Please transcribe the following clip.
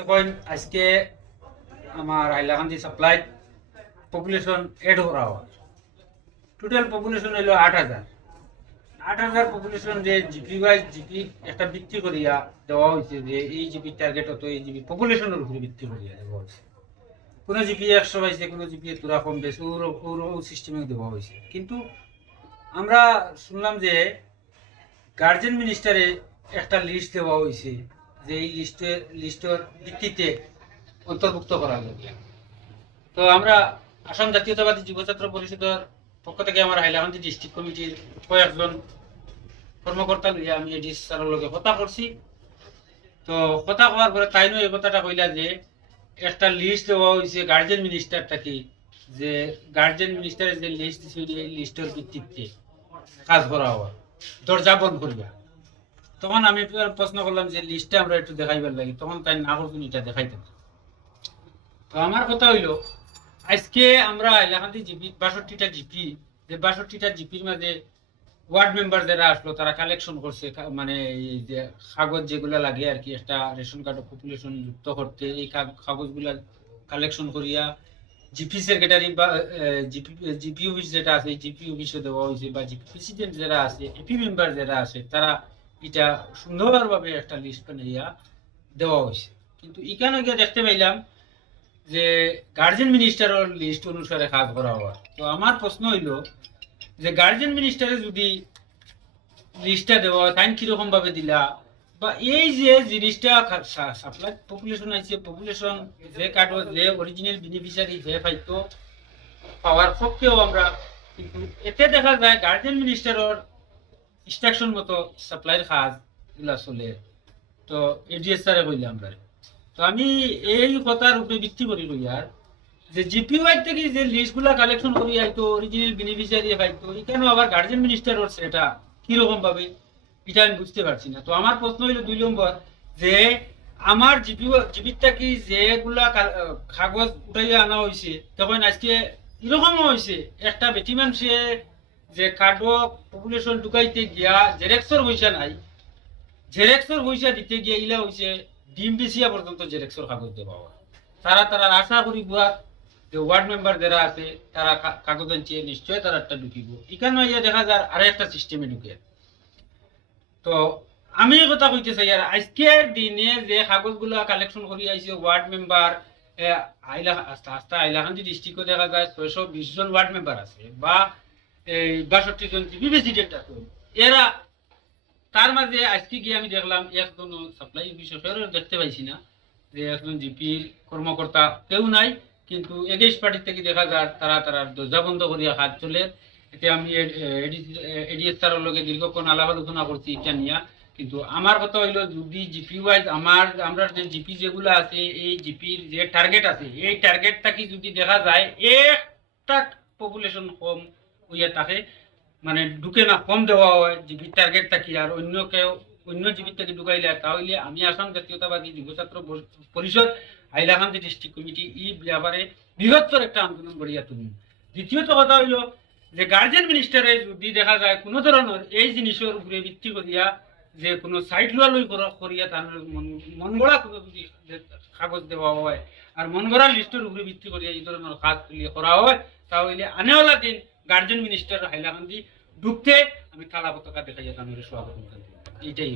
এখন আজকে আমার হাইলাকান্দি সাপ্লাই পপুলেশন এড করা হয়। টোটাল পপুলেশন হলো 8,000। 8,000 পপুলেশন যে জিপি ওয়াইজ জিপি একটা ভিত্তি করিয়া দেওয়া হয়েছে, যে এই জিপি টার্গেট হতো এই জিপি পপুলেশনের উপরে ভিত্তি করিয়া দেওয়া হয়েছে। কোনো জিপি 100 পাইছে, কোনো জিপি তোরা কম বেশি ওর সিস্টেমে দেওয়া হয়েছে। কিন্তু আমরা শুনলাম যে গার্জেন মিনিস্টারে একটা লিস্ট দেওয়া হয়েছে, যে এই লিস্টের ভিত্তিতে অন্তর্ভুক্ত করা যাবে। তো আমরা আসাম জাতীয়তাবাদী যুব ছাত্র পরিষদের পক্ষ থেকে আমার হাইলাকান্দি ডিস্ট্রিক্ট কমিটির কয়েকজন কর্মকর্তা লইয়া আমি এডিস স্যারের লগে কথা করছি। তো কথা কওয়ার পরে তাইনও এই কথাটা কইলা যে একটা লিস্ট দেওয়া হয়েছে গার্জেন মিনিস্টার থাকি, যে গার্জেন মিনিস্টারের যে লিস্ট দিচ্ছে এই লিস্টের ভিত্তিতে কাজ করা হওয়া, দরজা বন্ধ করিয়া। তখন আমি প্রশ্ন করলাম যে লিস্টটা আমরা একটু দেখাইবার লাগি, তখন তাই না করছেন এটা দেখাইতেন। তো আমার কথা হইলো, আজকে আমরা হাইলাকান্দি জিপি 62টা জিপি, যে 62টা জিপির মাঝে ওয়ার্ড মেম্বার যারা আসলো তারা কালেকশন করছে, মানে এই যে কাগজ যেগুলা লাগে আর কি একটা রেশন কার্ড পপুলেশন যুক্ত করতে, এই কাগজগুলা কালেকশন করিয়া জিপি সেক্রেটারি বা জিপি অফিস যেটা আছে জিপি অফিসে দেওয়া হয়েছে, বা জিপি প্রেসিডেন্ট যারা আছে, এপি মেম্বার যারা আছে, তারা এটা সুন্দরভাবে একটা লিস্ট বানাইয়া দেওয়া হয়েছে। কিন্তু এখানে গিয়ে দেখতে পাইলাম যে গার্জেন মিনিস্টারের লিস্ট অনুসারে কাজ করা হওয়ার। তো আমার প্রশ্ন হইল যে গার্জেন মিনিস্টারে যদি লিস্টটা দেওয়া হয় তাই কিরকম ভাবে দিলা, বা এই যে জিনিসটা সাপ্লাই পপুলেশন আছে, পপুলেশন যে কার্ড যে অরিজিনাল বেনিফিশিয়ারি যে পাইতো পাওয়ার পক্ষেও আমরা, কিন্তু এতে দেখা যায় গার্জেন মিনিস্টারের ইনস্ট্রাকশন মতো সাপ্লাইয়ের কাজ গুলা চলে। তো এডিএস স্যারে কইলে আমরা, তো আমি এই কথার উপরে ভিত্তি করি কইয়ার যে জিপি ওয়াইড থেকে যে লিস্টগুলা কালেকশন করি আইতো অরিজিনাল বেনিফিশিয়ারি পাইতো, এখানে আবার গার্জেন মিনিস্টার হচ্ছে এটা কিরকম ভাবে, এটা আমি বুঝতে পারছি না। তো আমার প্রশ্ন হইলো 2 নম্বর, যে আমার জিপিটা কি যেগুলা কাগজ উঠাইয়া আনা হয়েছে, তখন আজকে এরকমও হয়েছে একটা বেটি মানুষে যে কার্ড পপুলেশন ঢুকাইতে গিয়া জেরেক্সর পয়সা নাই, জেরেক্সর পয়সা দিতে গিয়ে ইলা হয়েছে ডিম বেশিয়া পর্যন্ত জেরেক্সর কাগজ দেওয়া হয়। তারা আশা করি বুয়া যে ওয়ার্ড মেম্বার যারা আছে তারা কাগজ আনছে, নিশ্চয় তারা একটা ঢুকিব। এখানে ইয়া দেখা যায় আর একটা সিস্টেমে ঢুকে। তো আমি এই কথা কইতে চাই, আর আজকের দিনে যে কাগজগুলো কালেকশন করি আইছে ওয়ার্ড মেম্বার হাইলাকান্দি ডিস্ট্রিক্টে দেখা যায় 620 জন ওয়ার্ড মেম্বার আছে, বা এই 62 জন জিপি প্রেসিডেন্ট আছে। এরা তার মাঝে আজকে গিয়ে আমি দেখলাম একজন সাপ্লাই অফিসার দেখতে পাইছি না, যে একজন জিপির কর্মকর্তা কেউ নাই। কিন্তু এগেইস্ট পার্টি থেকে দেখা যায় তারা দরজা বন্ধ করিয়া কাজ চলে। এতে আমি এডিএস স্যারের লগে দীর্ঘক্ষণ আলাপ আলোচনা করছি এটা নিয়ে। কিন্তু আমার কথা হইলো, যদি জিপি ওয়াইজ আমরা যে জিপি যেগুলো আছে এই জিপির যে টার্গেট আছে, এই টার্গেটটা কি যদি দেখা যায় একটা পপুলেশন কম হইয়া থাকে, মানে ঢুকে না কম দেওয়া হয় জিপির টার্গেটটা কি, আর অন্য জিপির থেকে ঢুকাইলে, তাহলে আমি আসাম জাতীয়তাবাদী যুব ছাত্র পরিষদ হাইলাকান্দি ডিস্ট্রিক্ট কমিটি এই ব্যাপারে বৃহত্তর একটা আন্দোলন গড়িয়া তুলব। দ্বিতীয়ত কথা হইল যে গার্জেন মিনিস্টারে যদি দেখা যায় কোনো ধরনের এই জিনিসের উপরে ভিত্তি করিয়া যে কোনো সাইড লওয়া লই করিয়া তার মন গড়া কোনো যদি কাগজ দেওয়া হয়, আর মন গড়া লিস্টের উপরে ভিত্তি করিয়া এই ধরনের কাজ করা হয়, তাহলে আনেওয়ালা দিন গার্জেন মিনিস্টার হাইলাকান্দি ঢুকতে আমি কালা পতাকা দেখা যেতাম, স্বাগত এইটাই।